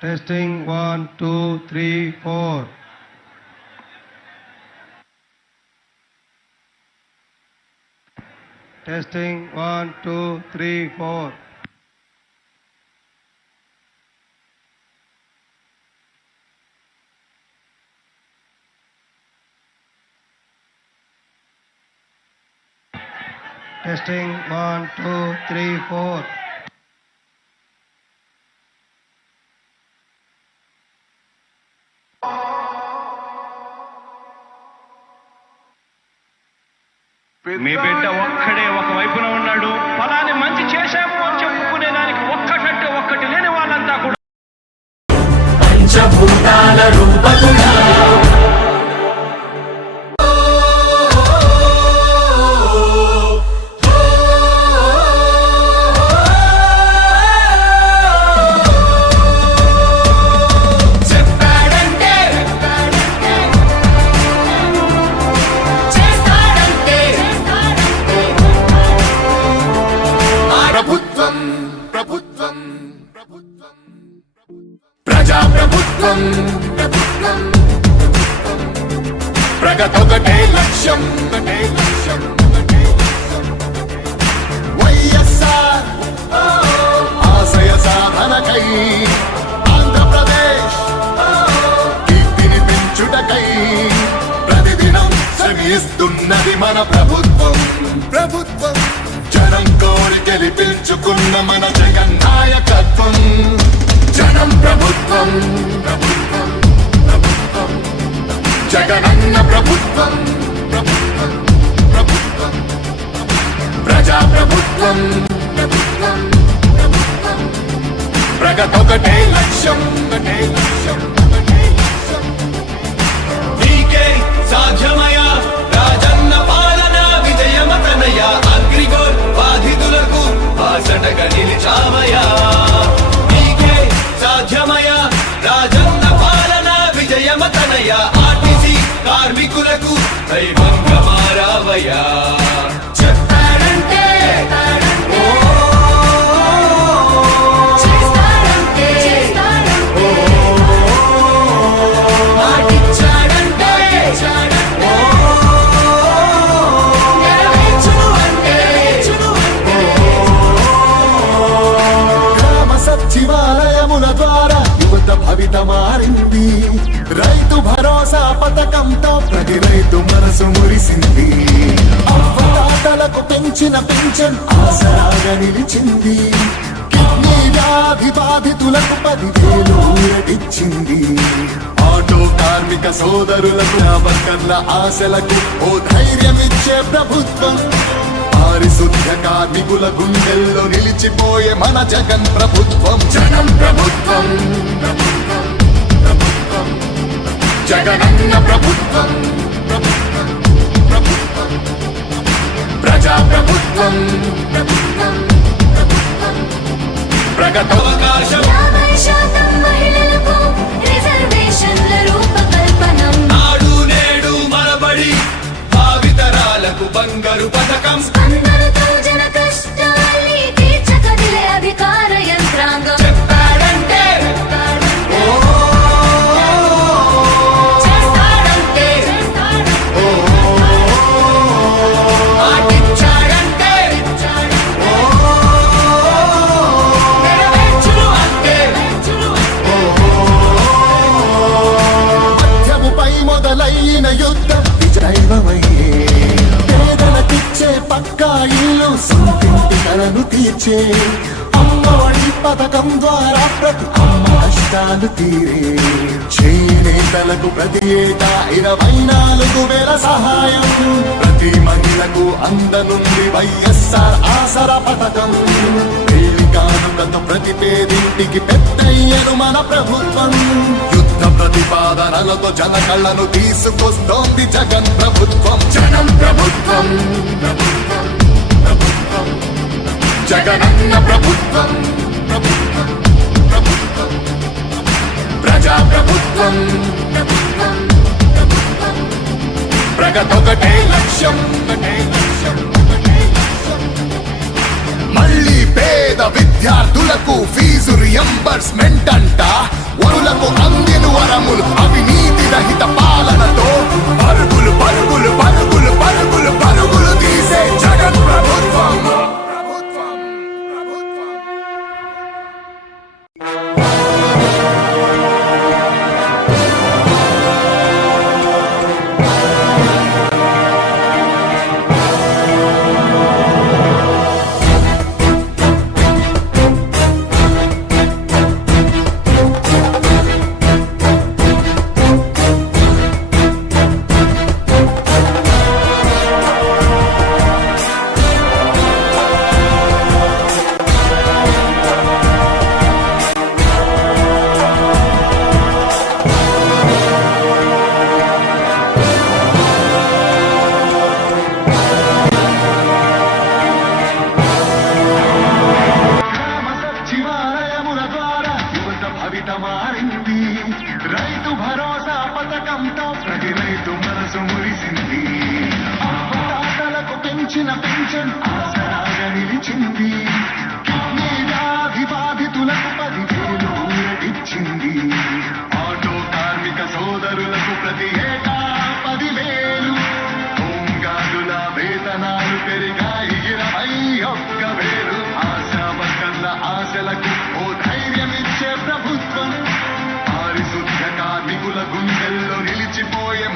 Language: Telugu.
Testing 1, 2, 3, 4. Testing 1, 2, 3, 4. Testing 1, 2, 3, 4. మీ బిడ్డ ఒక్కడే ఒక వైపున ఉన్నాడు. ఫలాన్ని మంచి చేశాము అని చెప్పుకునే దానికి ఒక్కటంటే ఒక్కటి లేని వాళ్ళంతా కూడా పంచభూతాల రూపకుడా ప్రజాప్రభుత్వం ప్రగతొకటే లక్ష్యం వైఎస్ఆర్ ఆశయ సాధనకై ఆంధ్రప్రదేశ్ కీర్తిని పెంచుటకై ప్రతిదినం శ్రమిస్తున్నది మన ప్రభుత్వం జనం కోరి గెలిపించుకున్న మన జగన్ నాయకత్వం. జనం ప్రభుత్వం జగనన్న ప్రభుత్వం ప్రజాప్రభుత్వం ప్రగతొకటే లక్ష్యం నీకే సాధ్యమయా రాజన్న పాలన విజయమతనయ అగ్రిగోల్ బాధితులకు బాసటగా నిలిచామయా. నీకే సాధ్యమయా రాజన్న పాలన విజయమతనయ ఆర్టీసీ కార్మికులకు దైవంగా మారావయా. సచివాలయముల ద్వారా యువత భవిత మారింది. రైతు భరోసా పథకంతో ప్రతి రైతు మనసు మురిసింది. అవ్వదాతలకు పెంచిన పెన్షన్ ఆసరాగా నిలిచింది. కిడ్నీ వ్యాధి బాధితులకు 10,000 ఊరటిచ్చింది. ఆటో కార్మిక సోదరులకు వర్కర్ల ఆశలకు ఓ ధైర్యమిచ్చే ప్రభుత్వం. పారిశుద్ధ్య కార్మికుల గుండెల్లో నిలిచిపోయే మన జగన్ ప్రభుత్వం. జనం ప్రభుత్వం జగనన్న ప్రభుత్వం ప్రజాప్రభుత్వం ప్రగతవకాశం నాడు నేడు మనబడి భావితరాలకు బంగారు పథకం. అధికార యంత్రాంగం చెప్పాడంటే ఆటిచ్చాడంటే మధ్యముపై మొదలైన యుద్ధం విజయమయ్యే. పేదలకిచ్చే పక్కా ఇల్లు సొంతింటి కలను తీర్చే. అమ్మఒడి పథకం ద్వారా ప్రతి అమ్మ కష్టాలు తీరే. చేనేతలకు ప్రతి ఏటా 24,000 సహాయం. ప్రతి మహిళకు అందనుంది వైఎస్ఆర్ ఆసరా పథకం. పెళ్లి కానుకతో ప్రతి పేదింటికి పెద్దయ్యను మన ప్రభుత్వం. యుద్ధ ప్రతిపాదనలతో జన కళ్ళను తీసుకొస్తోంది జగన్ ప్రభుత్వం. జనం ప్రభుత్వం జగనన్న ప్రభుత్వం ప్రజాప్రభుత్వం ప్రగతొకటే లక్ష్యం. మళ్ళీ పేద విద్యార్థులకు ఫీజు రియంబర్స్మెంట్ అంట. వరులకు అందిను వరములు అవినీతి రహిత పాలనతో పరుగులు పరుగులు పరుగులు పరుగులు పరుగులు తీసే జగన్ ప్రభుత్వం. శివాలయముల ద్వారా యువత భవిత మారింది. రైతు భరోసా పథకంతో ప్రతి రైతు మనసు మురిసింది. అవ్వతాతలకు పెంచిన పెన్షన్ ఆసరాగా నిలిచింది. కిడ్నీ వ్యాధి బాధితులకు 10,000 ఊరటిచ్చింది. ఆటో కార్మిక సోదరులకు ప్రతి ఏటా 10,000. హోంగార్డుల వేతనాలు పెరిగాయి 21,000. ఆశా వర్కర్ల ఆశలకు ఓ ధైర్యమిచ్చే ప్రభుత్వం. పారిశుద్ధ్య కార్మికుల గుండెల్లో నిలిచిపోయే